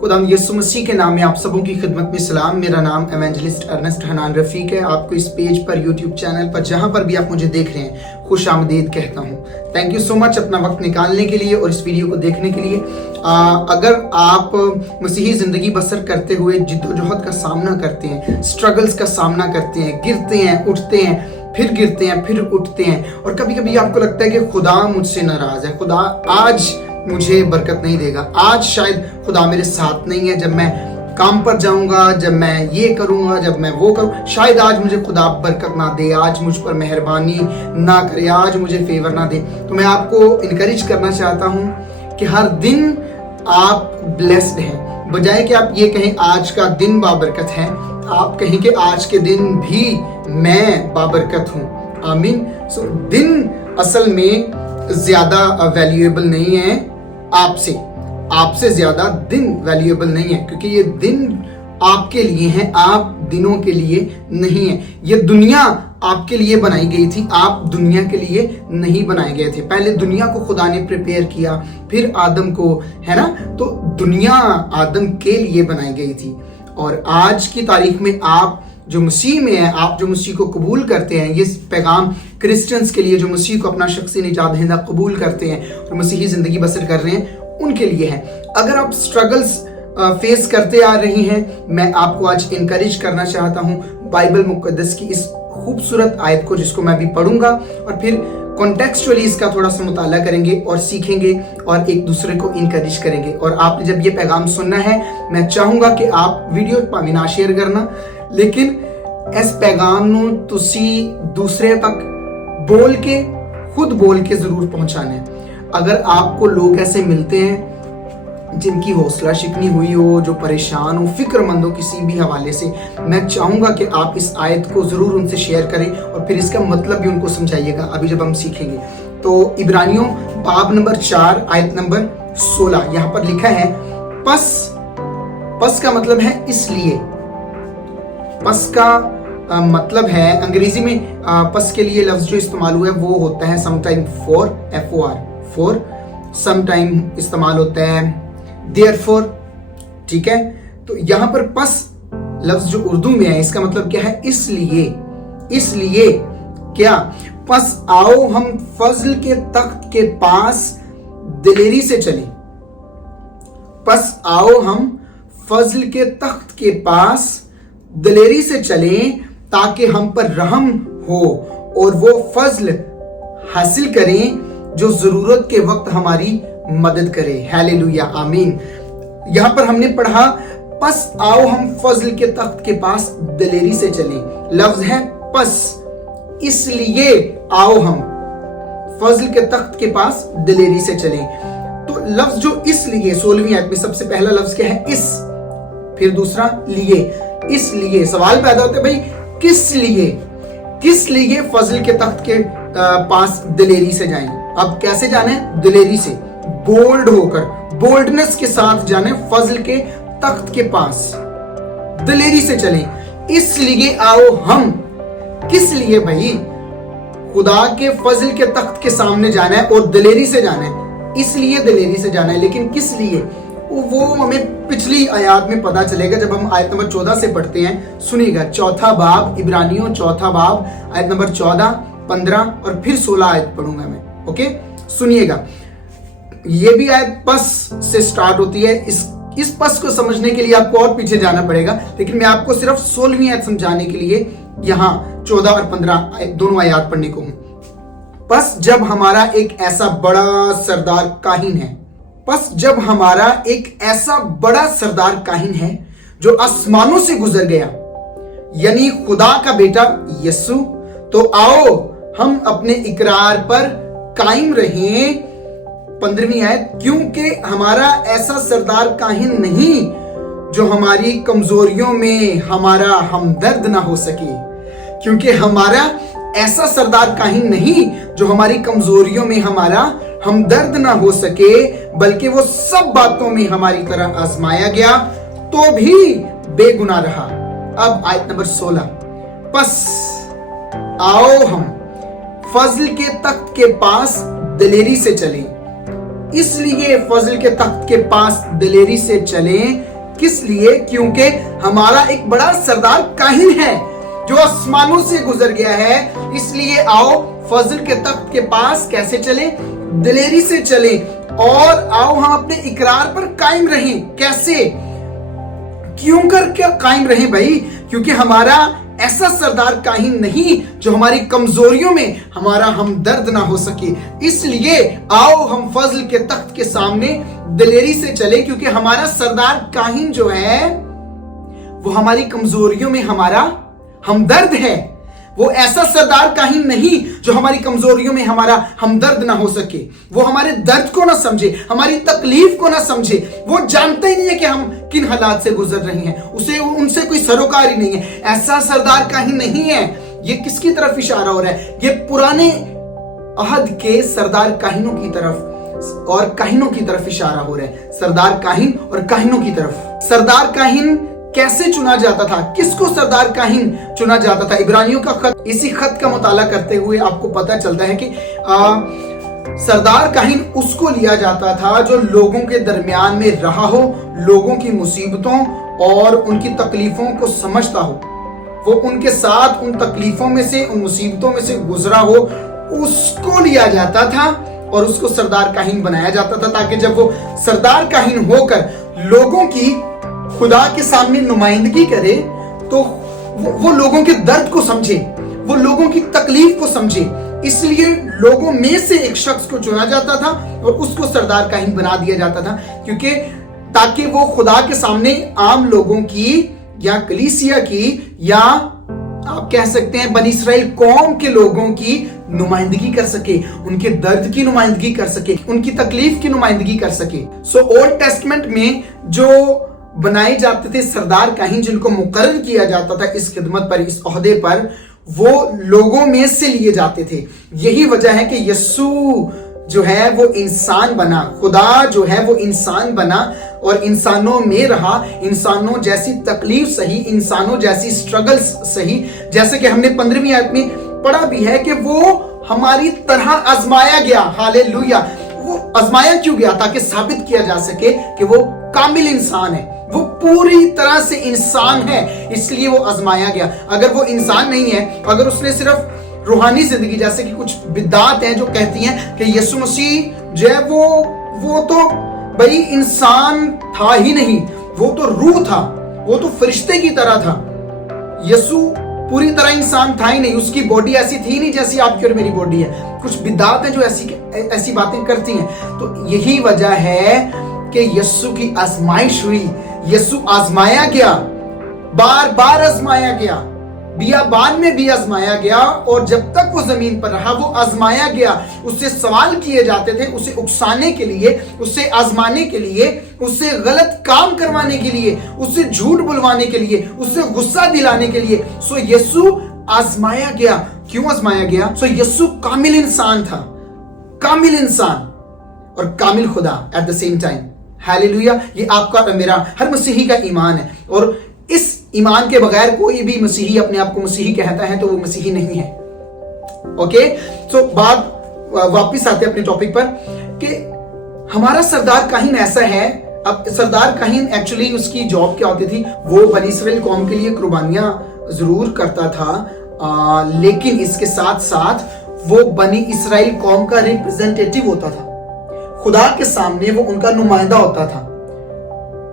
खुदाम यीशु मसीह के नाम में आप सबों की खिदमत में सलाम। मेरा नाम एवेंजलिस्ट अर्नेस्ट हनान रफीक है। आपको इस पेज पर, यूट्यूब चैनल पर, जहां पर भी आप मुझे देख रहे हैं, खुश आमदीद कहता हूं। थैंक यू सो मच अपना वक्त निकालने के लिए और इस वीडियो को देखने के लिए। अगर आप मसीही ज़िंदगी बसर करते हुए जिद्दोजहद का सामना करते हैं, स्ट्रगल्स का सामना करते हैं, गिरते हैं, उठते हैं, फिर गिरते हैं, फिर उठते हैं, और कभी कभी आपको लगता है कि खुदा मुझसे नाराज़ है, खुदा आज मुझे बरकत नहीं देगा, आज शायद खुदा मेरे साथ नहीं है, जब मैं काम पर जाऊंगा, जब मैं ये करूंगा, जब मैं वो करूं, शायद आज मुझे खुदा बरकत ना दे, आज मुझ पर मेहरबानी ना करे, आज मुझे फेवर ना दे। तो मैं आपको इनकरेज करना चाहता हूं कि हर दिन आप ब्लेस्ड हैं। बजाय कि आप ये कहें आज का दिन बाबरकत है, आप कहें कि आज के दिन भी मैं बाबरकत हूं। आमीन। सो दिन असल में ज्यादा वैल्यूएबल नहीं है आपसे ज्यादा दिन वैल्यूएबल नहीं है, क्योंकि ये दिन आपके लिए है, आप दिनों के लिए नहीं है। ये दुनिया आपके लिए बनाई गई थी, आप दुनिया के लिए नहीं बनाए गए थे। पहले दुनिया को खुदा ने प्रिपेयर किया, फिर आदम को, है ना। तो दुनिया आदम के लिए बनाई गई थी, और आज की तारीख में आप जो मसीह में है, आप जो मसीह को कबूल करते हैं, ये पैगाम क्रिश्चियंस के लिए जो मसीह को अपना शख्सी निजात दहिंदा कबूल करते हैं और मसीही जिंदगी बसर कर रहे हैं, उनके लिए है। अगर आप स्ट्रगल्स फेस करते आ रही हैं, मैं आपको आज इनकरेज करना चाहता हूं बाइबल मुकद्दस की इस खूबसूरत आयत को, जिसको मैं भी पढ़ूंगा, और फिर कॉन्टेक्चुअली इसका थोड़ा सा मुताला करेंगे और सीखेंगे और एक दूसरे को इनकरेज करेंगे। और आपने जब ये पैगाम सुनना है, मैं चाहूंगा कि आप वीडियो भाਵੇਂ ना शेयर करना, लेकिन इस पैगाम ਨੂੰ ਤੁਸੀਂ दूसरे तक खुद बोल के जरूर पहुंचाना है। अगर आपको लोग ऐसे मिलते हैं जिनकी हौसला शिकनी हुई हो, जो परेशान हो, फिक्रमंद हो किसी भी हवाले से, मैं चाहूंगा कि आप इस आयत को जरूर उनसे शेयर करें और फिर इसका मतलब भी उनको समझाइएगा अभी जब हम सीखेंगे। तो इब्रानियों बाब नंबर 4 आयत नंबर 16 यहाँ पर लिखा है, पस का मतलब है इसलिए। पस का मतलब है, अंग्रेजी में पस के लिए लफ्ज जो इस्तेमाल हुआ है वो होता है समटाइम फॉर, फॉर, समटाइम इस्तेमाल होता है देयरफॉर, ठीक है। तो यहाँ पर पस लफ्ज जो उर्दू में है, इसका मतलब क्या है? इसलिए क्या? पस आओ हम फजल के तख्त के पास दिलेरी से चलें। पस आओ हम फजल के तख्त के पास दिलेरी से चलें, ताकि हम पर रहम हो और वो फजल हासिल करें जो जरूरत के वक्त हमारी मदद करे। हालेलुया, आमीन। यहां पर हमने पढ़ा, पस आओ हम फजल के तख्त के पास दिलेरी से चलें। लफ्ज है पस, इसलिए आओ हम फजल के तख्त के पास दिलेरी से चलें। तो लफ्ज जो इसलिए 16वीं आयत में सबसे पहला लफ्ज क्या है? इस, फिर दूसरा लिए। इसलिए सवाल पैदा होता है, भाई किस लिए फजल के तख्त के पास दिलेरी से जाएं? अब कैसे जाना है? दिलेरी से, बोल्ड होकर, बोल्डनेस के साथ जाने फजल के तख्त के पास, दिलेरी से चलें। इसलिए आओ हम, किस लिए भाई? खुदा के फजल के तख्त के सामने जाना है और दिलेरी से जाना है, इसलिए दिलेरी से जाना है। लेकिन किस लिए, वो हमें पिछली आयत में पता चलेगा जब हम आयत नंबर 14 से पढ़ते हैं। सुनिएगा, चौथा बाब, इब्रानियों चौथा बाब, आयत नंबर 14, 15 और फिर 16 आयत पढ़ूंगा मैं। ओके, सुनिएगा। ये भी आयत पस से स्टार्ट होती है। इस पस को समझने के लिए आपको और पीछे जाना पड़ेगा, लेकिन मैं आपको सिर्फ 16वीं आयत समझाने के लिए यहाँ 14 और 15 दोनों आयत पढ़ने को हूं। पस जब हमारा एक ऐसा बड़ा सरदार काहिन है, बस जब हमारा एक ऐसा बड़ा सरदार काहिन है जो आसमानों से गुजर गया, यानी खुदा का बेटा यीशु, तो आओ हम अपने इकरार पर कायम रहें। 15वीं आयत, क्योंकि हमारा ऐसा सरदार काहिन नहीं जो हमारी कमजोरियों में हमारा हमदर्द ना हो सके। क्योंकि हमारा ऐसा सरदार काहिन नहीं जो हमारी कमजोरियों में हमारा हमदर्द ना हो सके, बल्कि वो सब बातों में हमारी तरह आजमाया गया तो भी बेगुनाह रहा। अब आयत नंबर 16, बस आओ हम फजल के तख्त के पास दिलेरी से चलें, इसलिए फजल के तख्त के पास दिलेरी से चलें। किस लिए? क्योंकि हमारा एक बड़ा सरदार काहिन है जो आसमानों से गुजर गया है। इसलिए आओ फजल के तख्त के पास कैसे चले? दिलेरी से चले, और आओ हम अपने इकरार पर कायम रहें। कैसे? क्यों कर क्या कायम रहें भाई? क्योंकि हमारा ऐसा सरदार काहिन नहीं जो हमारी कमजोरियों में हमारा हमदर्द ना हो सके। इसलिए आओ हम फजल के तख्त के सामने दिलेरी से चले, क्योंकि हमारा सरदार काहिन जो है वो हमारी कमजोरियों में हमारा हमदर्द है। वो ऐसा सरदार काहिन नहीं जो हमारी कमजोरियों में हमारा हमदर्द ना हो सके, वो हमारे दर्द को ना समझे, हमारी तकलीफ को ना समझे। वो जानता ही नहीं है कि हम किन हालात से गुजर रहे हैं, उसे उनसे कोई सरोकार ही नहीं है। ऐसा सरदार काहिन नहीं है। ये किसकी तरफ इशारा हो रहा है? ये पुराने अहद के सरदार काहिनों की तरफ और काहिनों की तरफ इशारा हो रहा है। सरदार काहिन और काहिनों की तरफ। सरदार काहिन कैसे चुना जाता था? किसको सरदार काहिन चुना जाता था? इब्रानियों का खत, इसी खत का मुताला करते हुए आपको पता चलता है कि सरदार काहिन उसको लिया जाता था जो लोगों के दरमियान में रहा हो, लोगों की मुसीबतों और उनकी तकलीफों को समझता हो, वो उनके साथ उन तकलीफों में से, उन मुसीबतों में से गुजरा हो, उसको लिया जाता था और उसको सरदार काहिन बनाया जाता था, ताकि जब वो सरदार काहिन होकर लोगों की खुदा के सामने नुमाइंदगी करे तो वो लोगों के दर्द को समझे, वो लोगों की तकलीफ को समझे। इसलिए लोगों में से एक शख्स को चुना जाता था और उसको सरदार काहिन बना दिया जाता था, क्योंकि ताकि वो खुदा के सामने आम लोगों की या कलीसिया की या आप कह सकते हैं बनी इस्राएल कौम के लोगों की नुमाइंदगी कर सके, उनके दर्द की नुमाइंदगी कर सके, उनकी तकलीफ की नुमाइंदगी कर सके। सो ओल्ड टेस्टमेंट में जो बनाए जाते थे सरदार काहिन, जिनको मुकर्रर किया जाता था इस खिदमत पर, इस ओहदे पर, वो लोगों में से लिए जाते थे। यही वजह है कि यीशु जो है वो इंसान बना, खुदा जो है वो इंसान बना और इंसानों में रहा, इंसानों जैसी तकलीफ सही, इंसानों जैसी स्ट्रगल्स सही। जैसे कि हमने 15वीं आयत में पढ़ा भी है कि वो हमारी तरह आजमाया गया। हालेलुया। वो आजमाया क्यों गया? ताकि साबित किया जा सके कि वो कामिल इंसान है, वो पूरी तरह से इंसान है, इसलिए वो आजमाया गया। अगर वो इंसान नहीं है, अगर उसने सिर्फ रूहानी जिंदगी, जैसे कि कुछ बिदात हैं जो कहती हैं कि यीशु मसीह जो है वो तो भाई इंसान था ही नहीं, वो तो रूह था, वो तो फरिश्ते की तरह था। यीशु पूरी तरह इंसान था ही नहीं, उसकी बॉडी ऐसी थी नहीं जैसी आपकी और मेरी बॉडी है। कुछ बिदात हैं जो ऐसी बातें करती हैं। तो यही वजह है कि यीशु की आजमाइश हुई, यीशु आजमाया गया, बार बार आजमाया गया, बियाबान में भी आजमाया गया, और जब तक वो जमीन पर रहा वो आजमाया गया। उससे सवाल किए जाते थे, उसे उकसाने के लिए, उसे आजमाने के लिए, उससे गलत काम करवाने के लिए, उससे झूठ बुलवाने के लिए, उससे गुस्सा दिलाने के लिए। सो यीशु आजमाया गया। क्यों आजमाया गया? सो यीशु कामिल इंसान था, कामिल इंसान और कामिल खुदा at the same time. Hallelujah. ये आपका और मेरा, हर मसीही का ईमान है, और इस ईमान के बगैर कोई भी मसीही अपने आप को मसीही कहता है तो वो मसीही नहीं है। ओके, सो बात वापस आते हैं अपने टॉपिक पर कि हमारा सरदार काहिन ऐसा है। अब सरदार काहिन एक्चुअली उसकी जॉब क्या होती थी? वो बनी इस्राएल कौम के लिए कुर्बानियां जरूर करता था, लेकिन इसके साथ साथ वो बनी इस्राएल कौम का रिप्रेजेंटेटिव होता था, खुदा के सामने वो उनका नुमाइंदा होता था।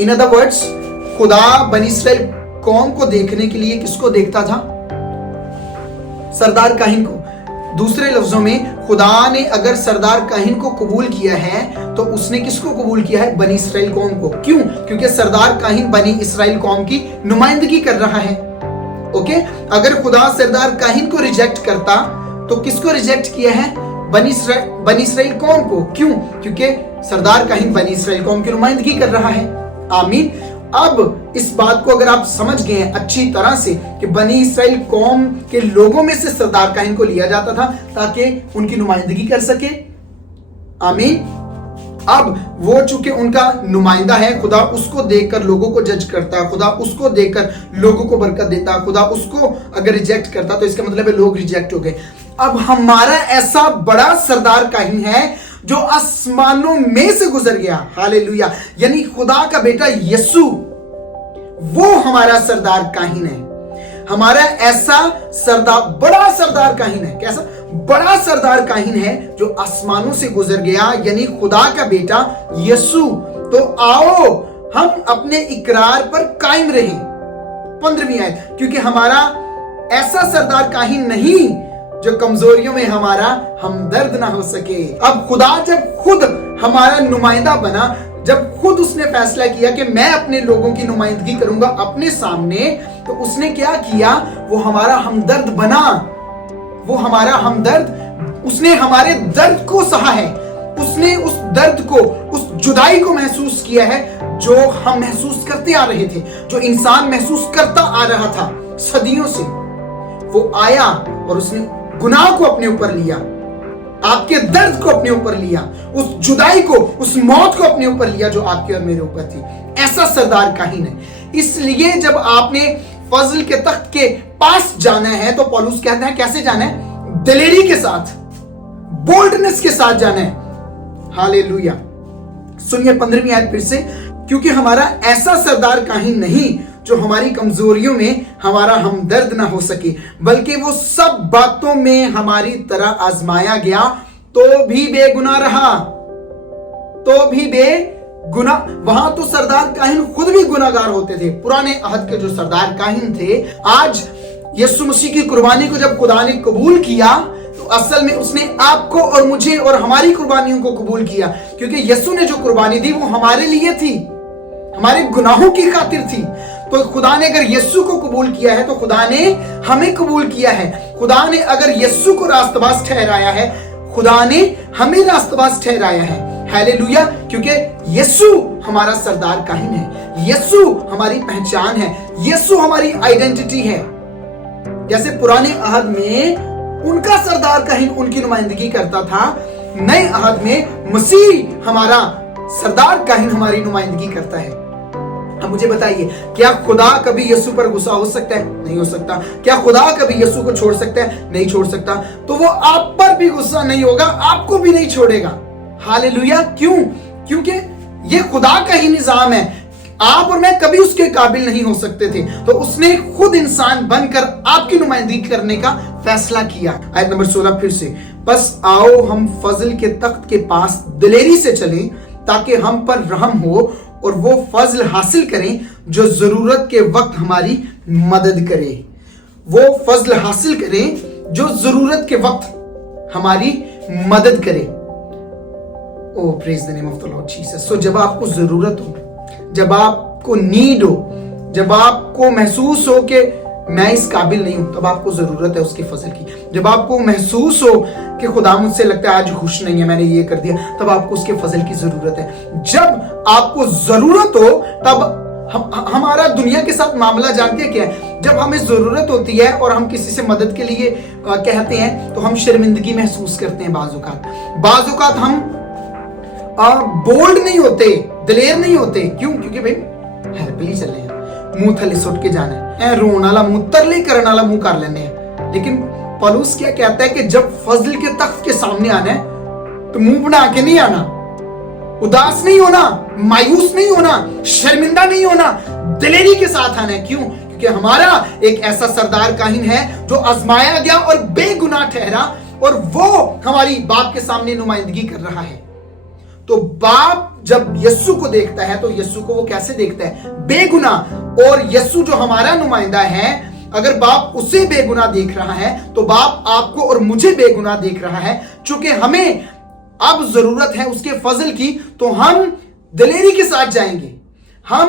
इन अदर वर्ड्स, खुदा बनी इस्राएल कौम को देखने के लिए किसको देखता था? सरदार काहिन को। दूसरे लफ्जों में, खुदा ने अगर सरदार काहिन को कबूल किया है तो उसने किसको कबूल किया है? बनी इस्राएल कौम को। क्यों? क्योंकि सरदार काहिन बनी इस्राएल कौम की नुमाइंदगी कर रहा है। ओके, अगर खुदा सरदार काहिन को रिजेक्ट करता तो किसको रिजेक्ट किया है? बनी इस्राएल कौम को। क्यों? क्योंकि सरदार काहिन बनी इस्राएल कौम की नुमाइंदगी कर रहा है। आमीन। अब इस बात को अगर आप समझ गए हैं अच्छी तरह से कि बनी इस्राएल कौम के लोगों में से सरदार काहिन को लिया जाता था ताकि उनकी नुमाइंदगी कर सके। आमीन। अब वो चूंकि उनका नुमाइंदा है, खुदा उसको देखकर लोगों को जज करता, खुदा उसको देखकर लोगों को बरकत देता, खुदा उसको अगर रिजेक्ट करता तो इसका मतलब है लोग रिजेक्ट हो गए। अब हमारा ऐसा बड़ा सरदार काहिन है जो आसमानों में से गुजर गया। हालेलुया। यानी खुदा का बेटा यीशु वो हमारा सरदार काहिन है, हमारा ऐसा सरदार, बड़ा सरदार काहिन है। कैसा बड़ा सरदार काहिन है जो आसमानों से गुजर गया, यानी खुदा का बेटा यीशु। तो आओ हम अपने इकरार पर कायम रहें। 15वीं आयत, क्योंकि हमारा ऐसा सरदार काहिन नहीं जो कमजोरियों में हमारा हमदर्द ना हो सके। अब खुदा जब खुद हमारा नुमाइंदा बना, जब खुद उसने फैसला किया कि मैं अपने लोगों की नुमाइंदगी करूंगा अपने सामने, तो उसने क्या किया? वो हमारा हमदर्द बना, वो हमारा हमदर्द, उसने हमारे दर्द को सहा है, उसने उस दर्द को, उस जुदाई को महसूस किया है जो हम महसूस करते आ रहे थे, जो इंसान महसूस करता आ रहा था सदियों से। वो आया और उसने गुनाह को अपने ऊपर लिया, आपके दर्द को अपने ऊपर लिया, उस जुदाई को, उस मौत को अपने ऊपर लिया जो आपके और मेरे ऊपर थी। ऐसा सरदार काहिन है। इसलिए जब आपने फजल के तख्त के पास जाना है तो पौलुस कहता है कैसे जाना है? दिलेरी के साथ, बोल्डनेस के साथ जाना है। हालेलुया। सुनिए 15वीं आयत फिर से, क्योंकि हमारा ऐसा सरदार काहिन नहीं जो हमारी कमजोरियों में हमारा हमदर्द ना हो सके, बल्कि वो सब बातों में हमारी तरह आजमाया गया तो भी बेगुनाह रहा, तो भी बेगुनाह। वहां तो सरदार काहिन खुद भी गुनाहगार होते थे। पुराने अहद के जो सरदार काहिन थे, आज यीशु मसीह की कुर्बानी को जब खुदा ने कबूल किया तो असल में उसने आपको और मुझे और हमारी कुर्बानियों को कबूल किया, क्योंकि यीशु ने जो कुर्बानी दी वो हमारे लिए थी, हमारे गुनाहों की खातिर थी। तो खुदा ने अगर यीशु को कबूल किया है तो खुदा ने हमें कबूल किया है। खुदा ने अगर यीशु को रास्तबाज ठहराया है, खुदा ने हमें रास्तबाज ठहराया है। हालेलुया। क्योंकि यीशु हमारा सरदार काहिन है, यीशु हमारी पहचान है, यीशु हमारी आइडेंटिटी है। जैसे पुराने अहद में उनका सरदार काहिन उनकी नुमाइंदगी करता था, नए अहद में मसीह हमारा सरदार काहिन हमारी नुमाइंदगी करता है। अब मुझे बताइए, क्या खुदा कभी यीशु पर गुस्सा हो सकता है? नहीं हो सकता। क्या खुदा कभी यीशु को छोड़ सकता है? नहीं छोड़ सकता। तो वो आप पर भी गुस्सा नहीं होगा, आपको भी नहीं छोड़ेगा। हालेलुया। क्यों? क्योंकि ये खुदा का ही निजाम है। आप और मैं कभी उसके काबिल नहीं हो सकते थे, तो उसने खुद इंसान बनकर आपकी नुमाइंदगी करने का फैसला किया। आयत नंबर 16 फिर से, बस आओ हम फजल के तख्त के पास दिलेरी से चलें ताकि हम पर रहम हो और वो फजल हासिल करें जो जरूरत के वक्त हमारी मदद करे। वो फजल हासिल करें जो जरूरत के वक्त हमारी मदद करे। Oh praise the name of the lord Jesus. सो जब आपको जरूरत हो, जब आपको नीड हो, जब आपको महसूस हो कि मैं इस काबिल नहीं हूं, तब आपको जरूरत है उसके फजल की। जब आपको महसूस हो कि खुदा मुझसे लगता है आज खुश नहीं है, मैंने ये कर दिया, तब आपको उसके फजल की जरूरत है। जब आपको जरूरत हो तब हमारा दुनिया के साथ मामला जानते हैं क्या है? जब हमें जरूरत होती है और हम किसी से मदद के लिए कहते हैं तो हम शर्मिंदगी महसूस करते हैं। बाज़ औक़ात हम बोल्ड नहीं होते, दिलेर नहीं होते। क्यों? क्योंकि भाई हेल्पली चल रहे हैं, मुंह थले सुट के जाना है, रोन वाला मुंह तरले करने वाला मुंह कर लेने हैं। लेकिन पौलुस क्या कहता है कि जब फजल के तख्त के सामने आना है तो मुंह बना के नहीं आना, उदास नहीं होना, मायूस नहीं होना, शर्मिंदा नहीं होना, दिलेरी के साथ आना है। क्यों? क्योंकि हमारा एक ऐसा सरदार काहिन है जो आजमाया गया और बेगुनाह ठहरा, और वो हमारी बाप के सामने नुमाइंदगी कर रहा है। तो बाप जब यीशु को देखता है तो यीशु को वो कैसे देखता है? बेगुनाह। और यीशु जो हमारा नुमाइंदा है, अगर बाप उसे बेगुनाह देख रहा है तो बाप आपको और मुझे बेगुनाह देख रहा है। चूंकि हमें अब जरूरत है उसके फजल की, तो हम दिलेरी के साथ जाएंगे, हम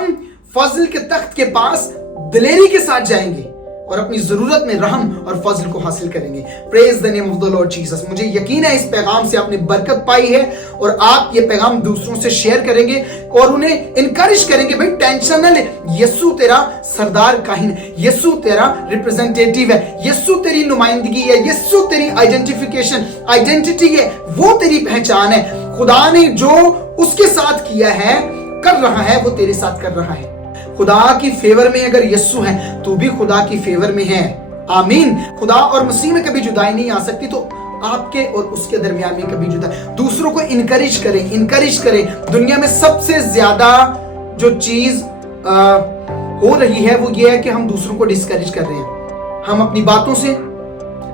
फजल के तख्त के पास दिलेरी के साथ जाएंगे और अपनी जरूरत में रहम और फजल को हासिल करेंगे। Praise the name of the lord Jesus. मुझे यकीन है इस पैगाम से आपने बरकत पाई है और आप ये पैगाम दूसरों से शेयर करेंगे और उन्हें इनकरेज करेंगे। भाई टेंशन न ले, यीशु तेरा सरदार काहिन है, यीशु तेरा रिप्रेजेंटेटिव है, यीशु तेरी नुमाइंदगी है, यीशु तेरी आइडेंटिटी है, वो तेरी पहचान है। खुदा ने जो उसके साथ किया है, कर रहा है, वो तेरे साथ कर रहा है। खुदा की फेवर में अगर यीशु है, तू भी खुदा की फेवर में है। आमीन। खुदा और मसीह में कभी जुदाई नहीं आ सकती। तो आपके और उसके दरमियान में कभी जुदा। दूसरों को इनकरेज करें। दुनिया में सबसे ज्यादा जो चीज हो रही है वो ये है कि हम दूसरों को डिस्करेज कर रहे हैं। हम अपनी बातों से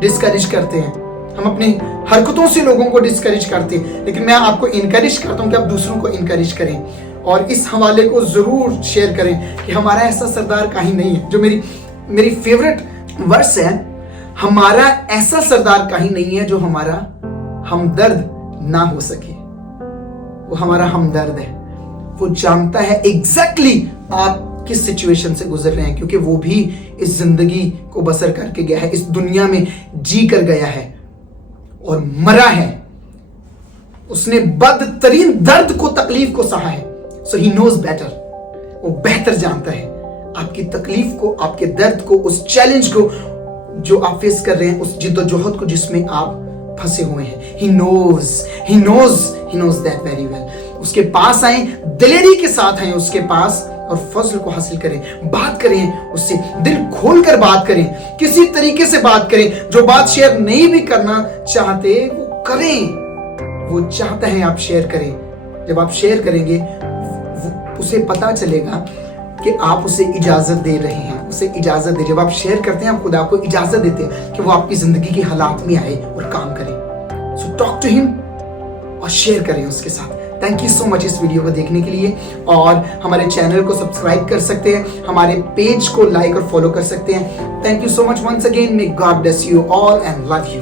डिस्करेज करते हैं, हम अपनी हरकतों से लोगों को डिस्करेज करते हैं, लेकिन मैं आपको इनकरेज करता हूं कि आप दूसरों को इनकरेज करें और इस हवाले को जरूर शेयर करें कि हमारा ऐसा सरदार कहीं नहीं है। जो मेरी फेवरेट वर्स है, हमारा ऐसा सरदार कहीं नहीं है जो हमारा हमदर्द ना हो सके। वो हमारा हमदर्द है, वो जानता है एग्जैक्टली आप किस सिचुएशन से गुजर रहे हैं, क्योंकि वो भी इस जिंदगी को बसर करके गया है, इस दुनिया में जी कर गया है और मरा है। उसने बदतरीन दर्द को, तकलीफ को सहा है। सो ही नोज बेटर, वो बेहतर जानता है आपकी तकलीफ को, आपके दर्द को, उस चैलेंज को जो आप फेस कर रहे हैं, उस जिद्दोजहद को जिसमें आप फंसे हुए हैं। He knows that very well. उसके पास आए, दिलेरी के साथ आए उसके पास और फजल को हासिल करें। बात करें उससे, दिल खोल कर बात करें, किसी तरीके से बात करें। जो बात शेयर नहीं भी करना चाहते वो करें, वो चाहता है आप शेयर करें। जब आप शेयर करेंगे उसे पता चलेगा कि आप उसे इजाजत दे रहे हैं, उसे इजाजत दे। जब आप शेयर करते हैं आप खुदा को इजाजत देते हैं कि वो आपकी जिंदगी के हालात में आए और काम करे। सो टॉक टू हिम और शेयर करें उसके साथ। थैंक यू सो मच इस वीडियो को देखने के लिए, और हमारे चैनल को सब्सक्राइब कर सकते हैं, हमारे पेज को लाइक और फॉलो कर सकते हैं। Thank you so much once again. May God bless you all and love you.